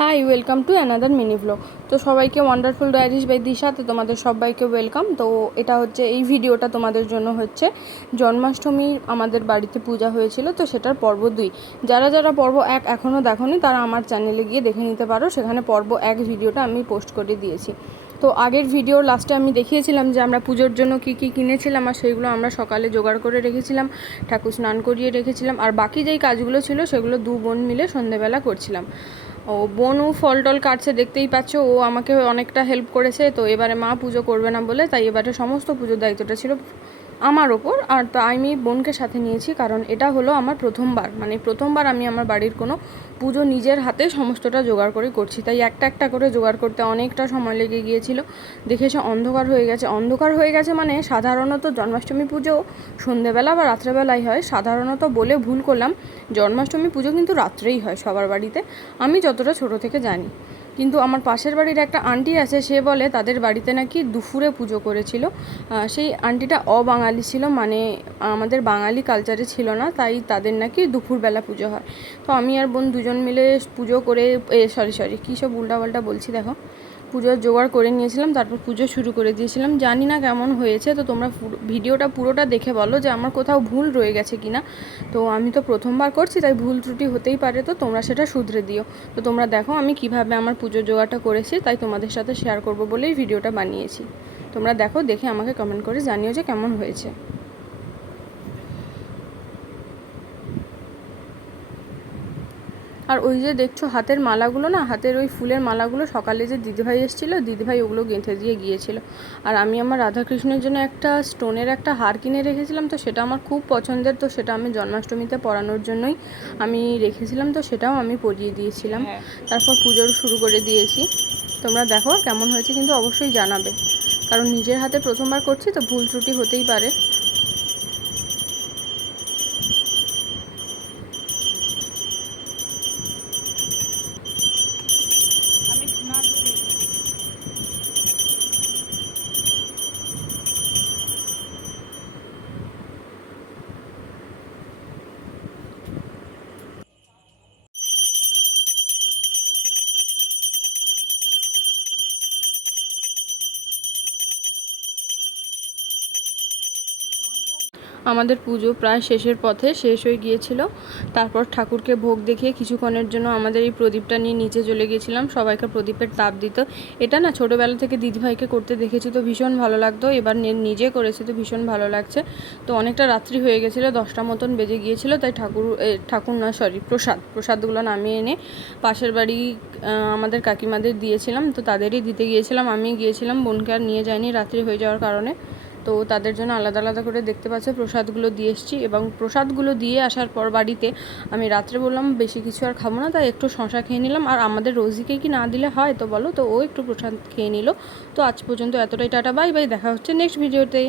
Hi welcome to another mini blog তো সবাইকে wonderful ডায়ারিজ by দিশাতে তোমাদের সবাইকে ওয়েলকাম তো এটা হচ্ছে এই ভিডিওটা তোমাদের জন্য হচ্ছে। জন্মাষ্টমী আমাদের বাড়িতে পূজা হয়েছিল, তো সেটার পর্ব দুই। যারা যারা পর্ব এক এখনও দেখোনি, তারা আমার চ্যানেলে গিয়ে দেখে নিতে পারো। সেখানে পর্ব এক ভিডিওটা আমি পোস্ট করে দিয়েছি। তো আগের ভিডিও লাস্টে আমি দেখিয়েছিলাম যে আমরা পুজোর জন্য কি কি কিনেছিলাম, আর সেইগুলো আমরা সকালে জোগাড় করে রেখেছিলাম, ঠাকুর স্নান করিয়ে রেখেছিলাম, আর বাকি যেই কাজগুলো ছিল, সেগুলো দু বোন মিলে সন্ধেবেলা করছিলাম। ও বোনও ফল টল কাটছে, দেখতেই পাচ্ছ, ও আমাকে অনেকটা হেল্প করেছে, তো এবারে মা পুজো করবে না বলে, তাই এবারে সমস্ত পুজোর দায়িত্বটা ছিল আমার ওপর, আর তো আমি বোনকে সাথে নিয়েছি কারণ এটা হলো আমার প্রথমবার। মানে প্রথমবার আমি আমার বাড়ির কোনো পুজো নিজের হাতে সমস্তটা জোগাড় করে করছি। তাই একটা একটা করে জোগাড় করতে অনেকটা সময় লেগে গিয়েছিল। দেখেছে অন্ধকার হয়ে গেছে। অন্ধকার হয়ে গেছে মানে সাধারণত জন্মাষ্টমী পুজো সন্ধেবেলা বা রাত্রেবেলায় হয়। সাধারণত বলে ভুল করলাম, জন্মাষ্টমী পুজো কিন্তু রাত্রেই হয় সবার বাড়িতে। আমি যতটা ছোট থেকে জানি। কিন্তু আমার পাশের বাড়ির একটা আন্টি আছে, সে বলে তাদের বাড়িতে নাকি দুপুরে পুজো করেছিল। সেই আন্টিটা অবাঙালি ছিল মানে আমাদের বাঙালি কালচারে ছিল না, তাই তাদের নাকি দুপুরবেলা পুজো হয়। তো আমি আর বোন দুজন মিলে পুজো করে সরি সরি কী সব উল্টাপাল্টা বলছি দেখো। পুজোর জোগাড় করে নিয়েছিলাম, তারপর পুজো শুরু করে দিয়েছিলাম। জানি না কেমন হয়েছে, তো তোমরা ভিডিওটা পুরোটা দেখে বলো যে আমার কোথাও ভুল রয়ে গেছে কি না তো আমি তো প্রথমবার করছি, তাই ভুল ত্রুটি হতেই পারে, তো তোমরা সেটা শুধরে দিও। তো তোমরা দেখো আমি কীভাবে আমার পুজোর জোগাড়টা করেছি, তাই তোমাদের সাথে শেয়ার করব বলেই ভিডিওটা বানিয়েছি। তোমরা দেখো, দেখে আমাকে কমেন্ট করে জানিও যে কেমন হয়েছে। আর ওই যে দেখছ হাতের মালাগুলো না হাতের ওই ফুলের মালাগুলো সকালে যে দিদিভাই এসেছিল দিদিভাই ওগুলো গেঁথে দিয়ে গিয়েছিল। আর আমি আমার রাধাকৃষ্ণের জন্য একটা স্টোনের একটা হার কিনে রেখেছিলাম তো সেটা আমার খুব পছন্দের তো সেটা আমি জন্মাষ্টমীতে পরানোর জন্যই আমি রেখেছিলাম তো সেটাও আমি পরিয়ে দিয়েছিলাম। তারপর পুজোর শুরু করে দিয়েছি। তোমরা দেখো কেমন হয়েছে কিন্তু অবশ্যই জানাবে। কারণ নিজের হাতে প্রথমবার করছি তো ভুল ত্রুটি হতেই পারে। আমাদের পুজো প্রায় শেষের পথে শেষ হয়ে গিয়েছিল। তারপর ঠাকুরকে ভোগ দেখিয়ে কিছুক্ষণের জন্য আমাদের এই প্রদীপটা নিয়ে নিচে চলে গিয়েছিলাম। সবাইকে প্রদীপের তাপ দিত। এটা না ছোটোবেলা থেকে দিদিভাইকে করতে দেখেছি তো ভীষণ ভালো লাগতো। এবার নিজে করেছি তো ভীষণ ভালো লাগছে। তো অনেকটা রাত্রি হয়ে গেছিল, দশটা মতন বেজে গিয়েছিল, তাই ঠাকুর ঠাকুর না সরি প্রসাদ, প্রসাদগুলো নামিয়ে এনে পাশের বাড়ি আমাদের কাকিমাদের দিয়েছিলাম। তো তাদেরই দিতে গিয়েছিলাম। আমি গিয়েছিলাম, বোনকে আর নিয়ে যাইনি রাত্রি হয়ে যাওয়ার কারণে। তো তাদের জন্য আলাদা আলাদা করে দেখতে পাচ্ছ, প্রসাদগুলো দিয়ে এসেছি এবং প্রসাদগুলো দিয়ে আসার পর বাড়িতে আমি রাত্রে বললাম, বেশি কিছু আর খাব না। তাই একটু শশা খেয়ে নিলাম। আর আমাদের রোজিকে কি না দিলে হয় তো বলো? তো ও একটু প্রসাদ খেয়ে নিল। তো আজ পর্যন্ত এতটাই, টাটা, বাই বাই, দেখা হচ্ছে নেক্সট ভিডিওতে